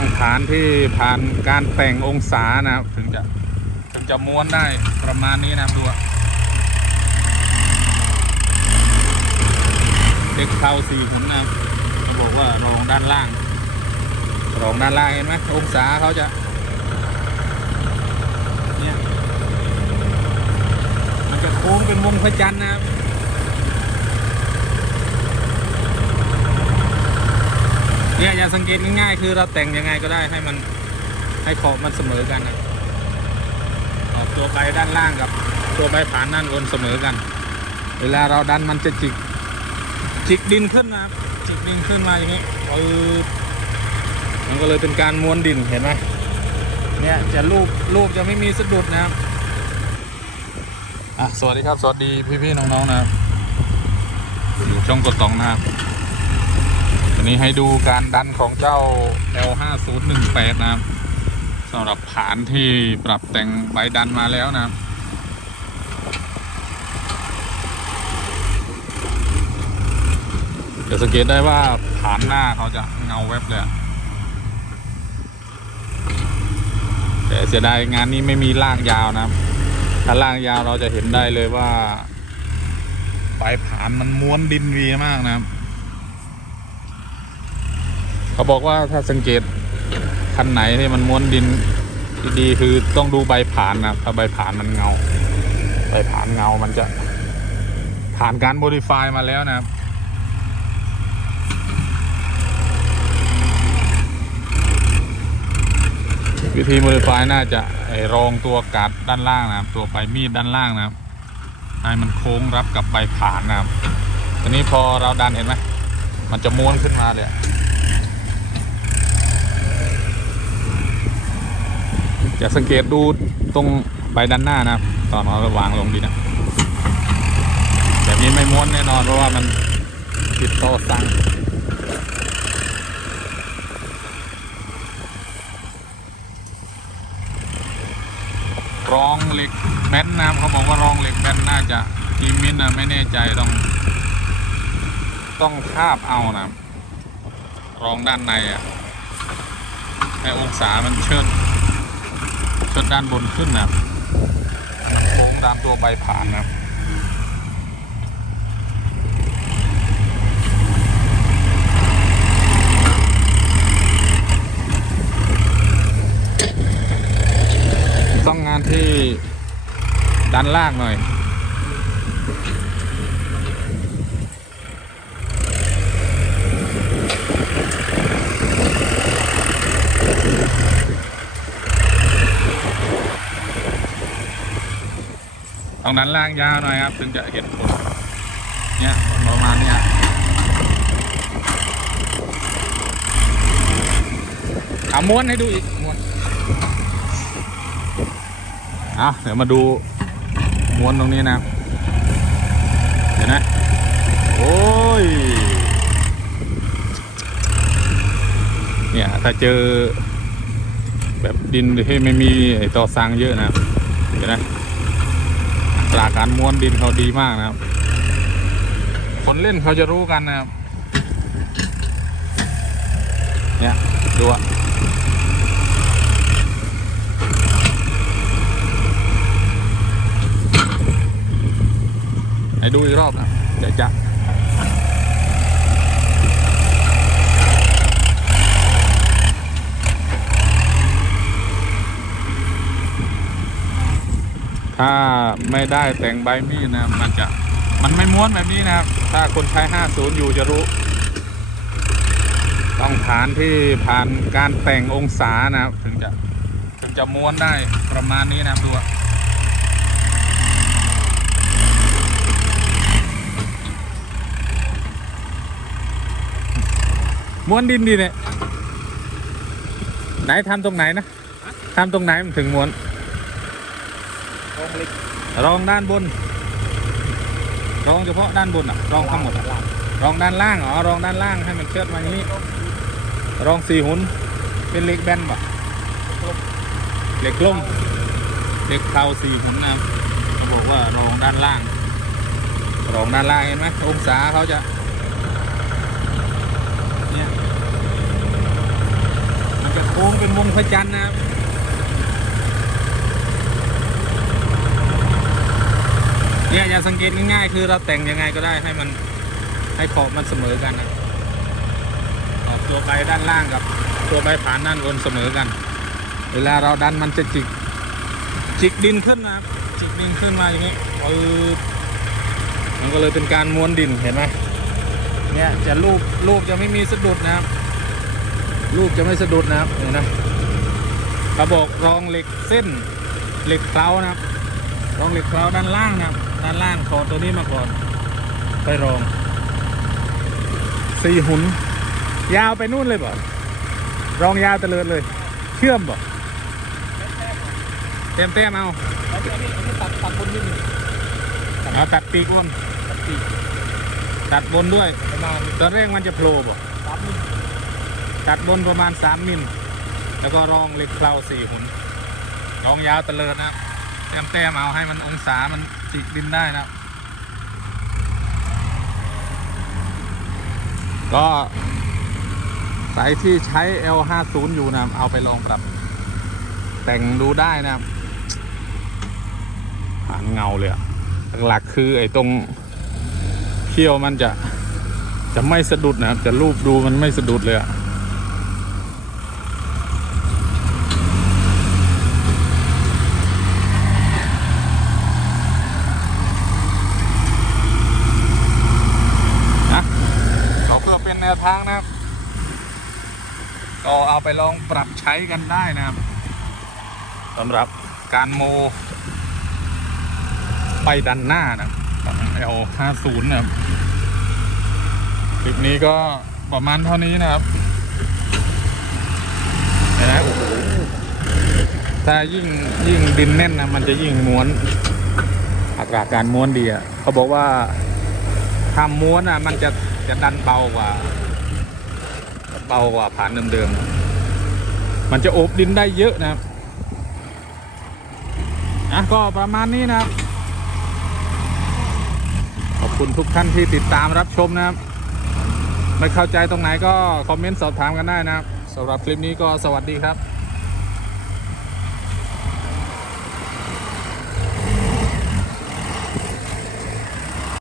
ต้องฐานที่ผ่านการแต่งองศานะครับ ถึงจะถึงจะม้วนได้ประมาณนี้นะครับดูอะเด็กเข้าสี่หุนนะเขาบอกว่ารองด้านล่าง รองด้านล่างเห็นไหมองศาเขาจะเนี่ยมันจะโค้งเป็นวงพระจันทร์นะครับ เนี่ยอย่าสังเกตง่ายๆคือเราแต่งยังไงก็ได้ให้มันให้ขอบมันเสมอกันนะขอบตัวใบด้านล่างกับ ตัวใบผ่านด้านบนเสมอกัน เวลาเราดันมันจะจิกจิกดินขึ้นนะจิกดินขึ้นมาอย่างนี้ปืดมันก็เลยเป็นการม้วนดินเห็นไหมเนี่ยจะรูปรูปจะไม่มีสะดุดนะครับอะสวัสดีครับ สวัสดีพี่ๆน้องๆนะครับอยู่ช่องกดตองนะครับ นี้ให้ดูการดันของเจ้า L5018 นะครับสำหรับผานที่ปรับแต่งใบดันมาแล้วนะครับเดี๋ยวสังเกตได้ว่าผานหน้าเขาจะเงาแวบเลยแต่เสียดายงานนี้ไม่มีล่างยาวนะครับ ถ้าล่างยาวเราจะเห็นได้เลยว่าใบผานมันม้วนดินวีมากนะครับ เขาบอกว่าถ้าสังเกตคันไหนที่มันม้วนดินดีๆคือต้องดูใบผ่านนะถ้าใบผ่านมันเงา ใบผ่านเงามันจะผ่านการโมดิฟายมาแล้วนะครับวิธีโมดิฟายน่าจะไอรองตัวกัดด้านล่างนะครับ ตัวปลายมีดด้านล่างนะครับให้มันโค้งรับกับใบผ่านนะครับทีนี้พอเราดันเห็นไหมมันจะม้วนขึ้นมาเลย อะอย่าสังเกตดูตรงใบด้านหน้านะตอนเราวางลงดีนะ แบบนี้ไม่ม้วนแน่นอนเพราะว่ามันติดโต้สั่งรองเหล็กแบนนะครับเขาบอกว่ารองเหล็กแบนน่าจะทีมินนะไม่แน่ใจต้อง ต้องคาบเอานะรองด้านในอะให้องศามันเชิด ชนด้านบนขึ้นนะครับมันโค้งตามตัวใบผ่านนะครับต้องงานที่ด้านล่างหน่อย ตรงนั้นล่างยาวหน่อยครับถึงจะเห็นผลเนี่ยประมาณเนี้ยเอาม้วนให้ดูอีกม้วนอะเดี๋ยวมาดูม้วนตรงนี้นะเห็นไหมโอ้ยเนี่ยถ้าเจอแบบดินที่ไม่มีไอ้ตอซังเยอะนะเห็นไหม ลาการม้วนดินเขาดีมากนะครับ คนเล่นเขาจะรู้กันนะครับ เนี่ย ดูอะให้ดูอีกรอบนะเดี๋ยวจะ ถ้าไม่ได้แต่งใบมีดนะมันจะมันไม่ม้วนแบบนี้นะครับ ถ้าคนใช้ 50 อยู่จะรู้ ต้องฐานที่ผ่านการแต่งองศานะครับ ถึงจะถึงจะม้วนได้ประมาณนี้นะครับดูม้วนดินดีเนี่ยไหนทำตรงไหนนะทำตรงไหนมันถึงม้วน รองเล็กรองด้านบน รองเฉพาะด้านบนอะ รองทั้งหมดอะรองด้านล่างอ๋อรองด้านล่างให้มันเชิดมาอย่างนี้ รองสี่หุนเป็นเหล็กแบนปะเหล็กกล้มเหล็กเข่าสี่หุนนะครับเขาบอกว่ารองด้านล่าง รองด้านล่างเห็นไหมองศาเขาจะเนี่ยมันจะโค้ค้งเป็นวงพระจันทร์นะครับ เนี่ยอย่าสังเกตง่ายๆ คือเราแต่งยังไงก็ได้ให้มันให้ขอบมันเสมอกันนะขอบตัวใบด้านล่างกับ ตัวใบผานด้านบนเสมอกัน เวลาเราดันมันจะจิกจิกดินขึ้นนะจิกดินขึ้นมาอย่างนี้ปื๊ดมันก็เลยเป็นการม้วนดินเห็นไหมเนี่ยจะลูกลูกจะไม่มีสะดุดนะครับ ลูกจะไม่สะดุดนะครับเห็นนะกระบอกรองเหล็กเส้นเหล็กเคล้านะครับ รองเหล็กเคล้าด้านล่างนะครับ ด้านล่างขอตัวนี้มาก่อน ไปรองสี่หุน ยาวไปนู่นเลยบ่รองยาวตะเลิดเลย เชื่อมบ่เต็มเต็มๆเอาแล้วอันนี้อันนี้ตัดตัดบนนิดนึงเอาตัดปีกบนตัดปีกตัดบนด้วยประมาณตอนแรกมันจะโผล่บ่สามมิลตัดบนประมาณ3มิลแล้วก็รองเหล็กเคล้าสี่หุนรองยาวตะเลิดนะครับแต้มแต้มๆเอาให้มันองศามัน จิกดินได้นะ ก็ใครที่ใช้ L50 อยู่นะเอาไปลองปรับ แต่งดูได้นะครับผ่านเงาเลยอะหลักๆคือไอ้ตรงเขี้ยวมันจะจะไม่สะดุดนะครับ จะรูปดูมันไม่สะดุดเลยอะ ก็เพื่อเป็นแนวทางนะครับ ก็เอาไปลองปรับใช้กันได้นะครับสำหรับการโมไปดันหน้านะครับของ L50 นะครับคลิปนี้ก็ประมาณเท่านี้นะครับเห็นไหมโอ้โหถ้ายิ่งยิ่งดินแน่นนะมันจะยิ่งม้วนอัตราการม้วนดีอะเขาบอกว่า ถ้าม้วนอะ มันจะจะดันเบากว่า เบากว่าผ่านเดิมๆ มันจะโอบดินได้เยอะนะครับอะก็ประมาณนี้นะครับ ขอบคุณทุกท่านที่ติดตามรับชมนะครับ ไม่เข้าใจตรงไหนก็คอมเมนต์สอบถามกันได้นะครับสำหรับคลิปนี้ก็สวัสดีครับ